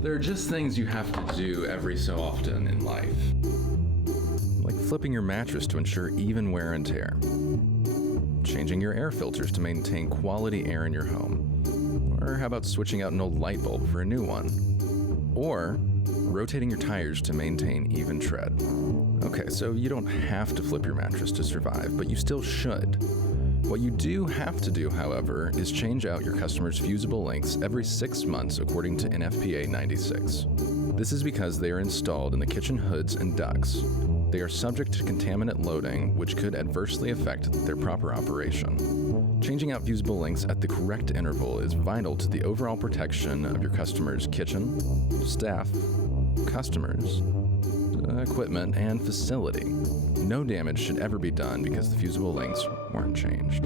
There are just things you have to do every so often in life. Like flipping your mattress to ensure even wear and tear. Changing your air filters to maintain quality air in your home. Or how about switching out an old light bulb for a new one? Or rotating your tires to maintain even tread. Okay, so you don't have to flip your mattress to survive, but you still should. What you do have to do, however, is change out your customers' fusible links every 6 months according to NFPA 96. This is because they are installed in the kitchen hoods and ducts. They are subject to contaminant loading, which could adversely affect their proper operation. Changing out fusible links at the correct interval is vital to the overall protection of your customers' kitchen, staff, customers, equipment, and facility. No damage should ever be done because the fusible links weren't changed.